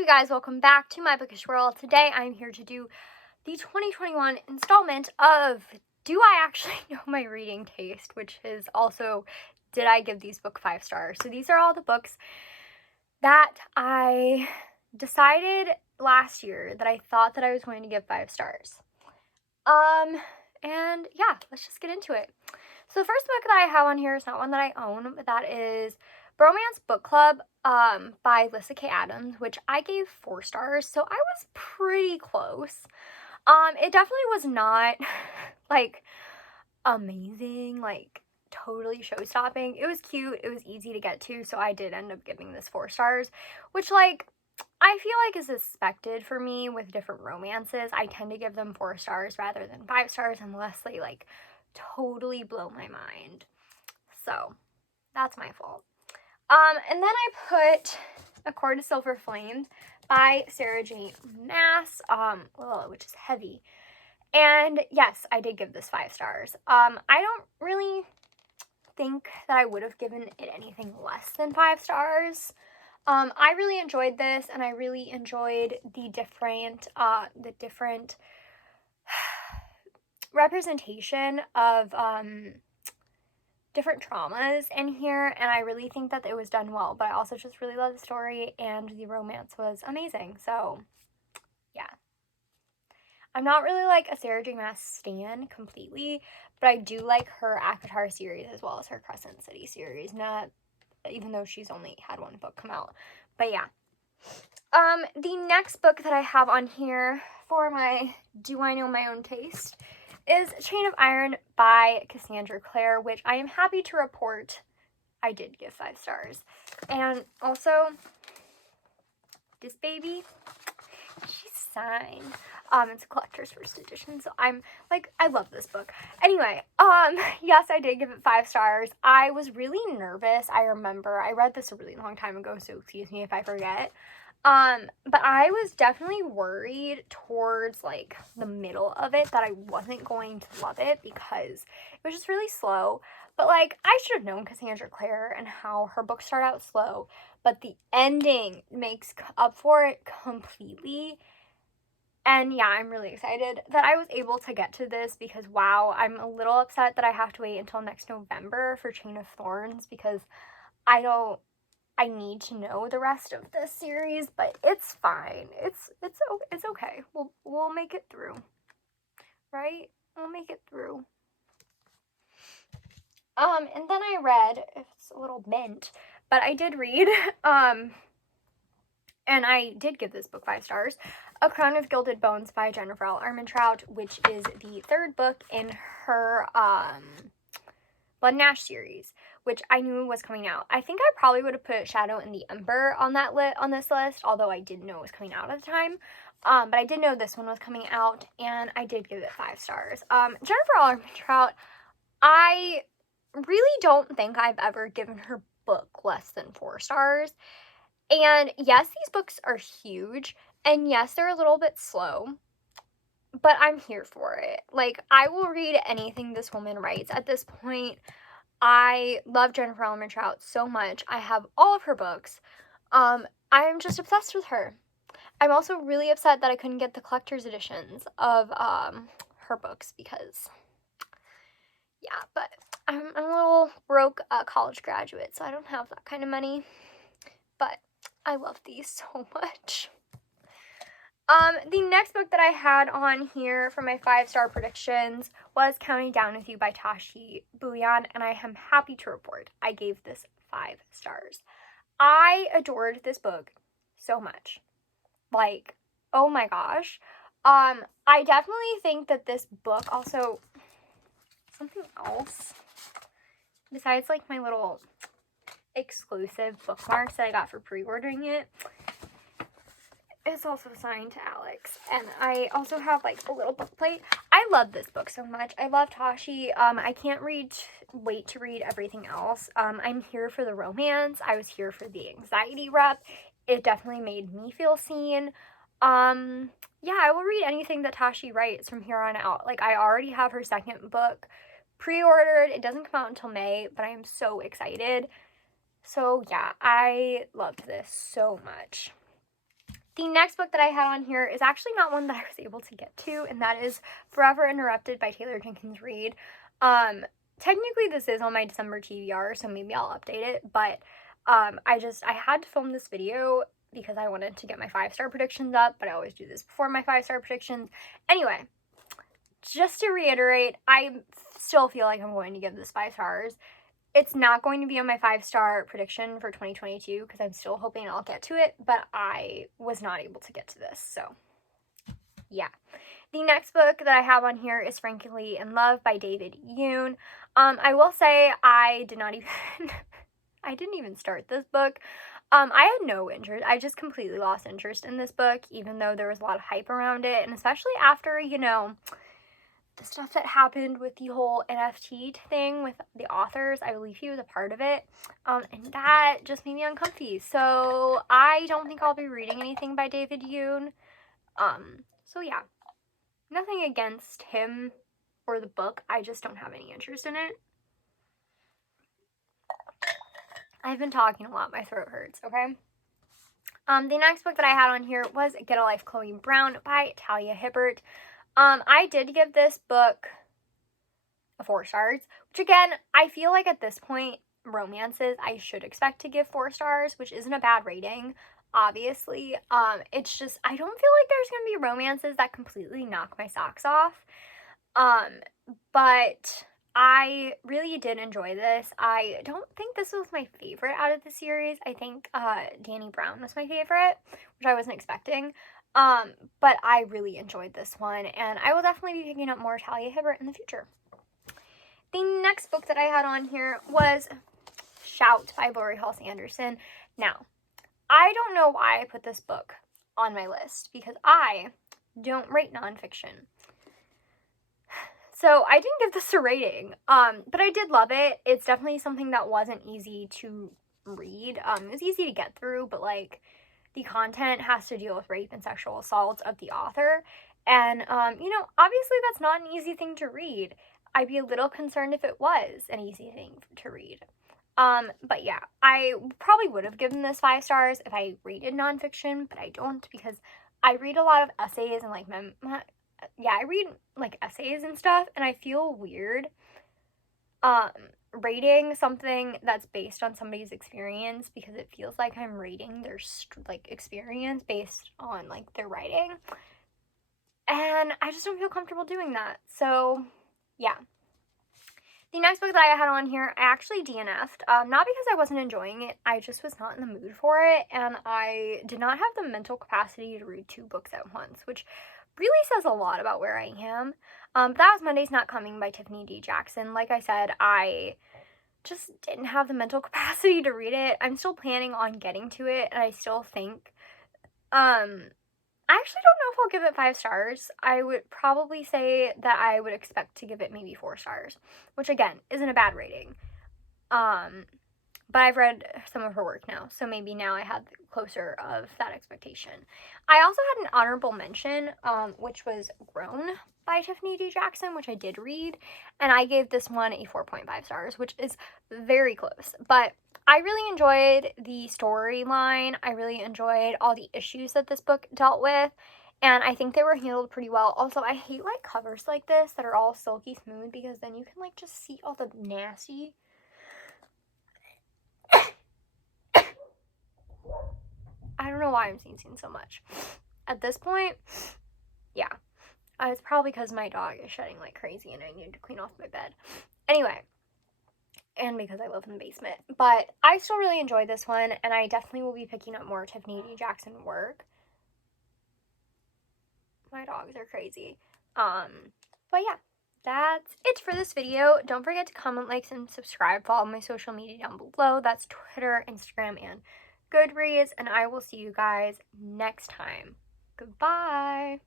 you guys? Welcome back to my bookish world. Today I'm here to do the 2021 installment of Do I Actually Know My Reading Taste, which is also Did I Give These Book 5 stars? So these are all the books that I decided last year that I thought that I was going to give 5 stars. And yeah, let's just get into it. So the first book that I have on here is not one that I own, but that is Bromance Book Club by Lyssa K. Adams, which I gave 4 stars, so I was pretty close. It definitely was not, like, amazing, like, totally show-stopping. It was cute, it was easy to get to, so I did end up giving this 4 stars, which, like, I feel like is expected for me with different romances. I tend to give them 4 stars rather than 5 stars unless they, like, totally blow my mind. So, that's my fault. And then I put A Cord of Silver Flames by Sarah J. Maas, which is heavy. And yes, I did give this 5 stars. I don't really think that I would have given it anything less than 5 stars. I really enjoyed this, and I really enjoyed the different representation of different traumas in here, and I really think that it was done well, but I also just really love the story, and the romance was amazing. So yeah, I'm not really like a Sarah J. Maas stan completely, but I do like her ACOTAR series as well as her Crescent City series, even though she's only had one book come out. But yeah, the next book that I have on here for my Do I Know My Own Taste is Chain of Iron by Cassandra Clare, which I am happy to report I did give 5 stars. And also, this baby, she's signed. It's a collector's first edition, so I'm like, I love this book. Anyway, yes, I did give it 5 stars. I was really nervous. I remember I read this a really long time ago, so excuse me if I forget. But I was definitely worried towards, like, the middle of it that I wasn't going to love it because it was just really slow. But, like, I should have known Cassandra Clare and how her books start out slow, but the ending makes up for it completely. And yeah, I'm really excited that I was able to get to this because, wow, I'm a little upset that I have to wait until next November for Chain of Thorns because I need to know the rest of this series, but it's fine. It's okay. We'll make it through. Right? We'll make it through. And then I read, it's a little bent, but I did read, and I did give this book 5 stars, A Crown of Gilded Bones by Jennifer L. Armentrout, which is the 3rd book in her, Blood and Ash series, which I knew was coming out. I think I probably would have put Shadow and the Ember on this list, although I didn't know it was coming out at the time. But I did know this one was coming out, and I did give it 5 stars. Jennifer L. Armentrout, I really don't think I've ever given her book less than 4 stars. And yes, these books are huge, and yes, they're a little bit slow, but I'm here for it. Like, I will read anything this woman writes. At this point, I love Jennifer L. Armentrout so much. I have all of her books. I'm just obsessed with her. I'm also really upset that I couldn't get the collector's editions of her books because, yeah, but I'm a little broke college graduate, so I don't have that kind of money. But I love these so much. The next book that I had on here for my 5-star predictions was Counting Down With You by Tashi Bouillon, and I am happy to report I gave this 5 stars. I adored this book so much. Like, oh my gosh. I definitely think that this book also, something else, besides like my little exclusive bookmarks that I got for pre-ordering it, it's also signed to Alex, and I also have like a little book plate. I love this book so much. I love Tashi. I can't wait to read everything else. I'm here for the romance. I was here for the anxiety rep. It definitely made me feel seen. Yeah, I will read anything that Tashi writes from here on out. Like, I already have her 2nd book pre-ordered. It doesn't come out until May, but I am so excited. So yeah, I loved this so much. The next book that I had on here is actually not one that I was able to get to, and that is Forever Interrupted by Taylor Jenkins Reid. Technically this is on my December TBR, so maybe I'll update it, but I had to film this video because I wanted to get my 5-star predictions up, but I always do this before my 5-star predictions. Anyway, just to reiterate, I still feel like I'm going to give this 5 stars. It's not going to be on my 5-star prediction for 2022 because I'm still hoping I'll get to it, but I was not able to get to this, so yeah. The next book that I have on here is Frankly in Love by David Yoon. I will say I didn't even start this book. I had no interest. I just completely lost interest in this book, even though there was a lot of hype around it, and especially after, you know, the stuff that happened with the whole NFT thing with the authors. I believe he was a part of it, and that just made me uncomfy. So I don't think I'll be reading anything by David Yoon. So yeah, nothing against him or the book. I just don't have any interest in it. I've been talking a lot. My throat hurts, okay? The next book that I had on here was Get a Life, Chloe Brown by Talia Hibbert. I did give this book 4 stars, which again, I feel like at this point, romances, I should expect to give 4 stars, which isn't a bad rating, obviously. It's just, I don't feel like there's going to be romances that completely knock my socks off. But I really did enjoy this. I don't think this was my favorite out of the series. I think Dani Brown was my favorite, which I wasn't expecting. But I really enjoyed this one, and I will definitely be picking up more Talia Hibbert in the future. The next book that I had on here was Shout by Lori Halsey Anderson. Now, I don't know why I put this book on my list, because I don't rate nonfiction. So I didn't give this a rating, but I did love it. It's definitely something that wasn't easy to read. It was easy to get through, but like the content has to deal with rape and sexual assault of the author. And, you know, obviously that's not an easy thing to read. I'd be a little concerned if it was an easy thing to read. But yeah, I probably would have given this 5 stars if I rated nonfiction, but I don't, because I read a lot of essays and like I read like essays and stuff, and I feel weird rating something that's based on somebody's experience, because it feels like I'm rating their like experience based on like their writing, and I just don't feel comfortable doing that. So yeah. The next book that I had on here, I actually DNF'd, not because I wasn't enjoying it, I just was not in the mood for it, and I did not have the mental capacity to read 2 books at once, which really says a lot about where I am. But that was Monday's Not Coming by Tiffany D. Jackson. Like I said, I just didn't have the mental capacity to read it. I'm still planning on getting to it, and I still think, I actually don't know if I'll give it 5 stars. I would probably say that I would expect to give it maybe 4 stars, which again, isn't a bad rating. But I've read some of her work now, so maybe now I have closer of that expectation. I also had an honorable mention, which was Grown by Tiffany D. Jackson, which I did read, and I gave this one a 4.5 stars, which is very close. But I really enjoyed the storyline. I really enjoyed all the issues that this book dealt with, and I think they were handled pretty well. Also, I hate like covers like this that are all silky smooth, because then you can like just see all the nasty... I don't know why I'm sneezing so much. At this point, yeah. It's probably because my dog is shedding like crazy and I need to clean off my bed. Anyway, and because I live in the basement. But I still really enjoyed this one, and I definitely will be picking up more Tiffany D. Jackson work. My dogs are crazy. But yeah, that's it for this video. Don't forget to comment, like, and subscribe. Follow my social media down below. That's Twitter, Instagram, and Goodreads, and I will see you guys next time. Goodbye.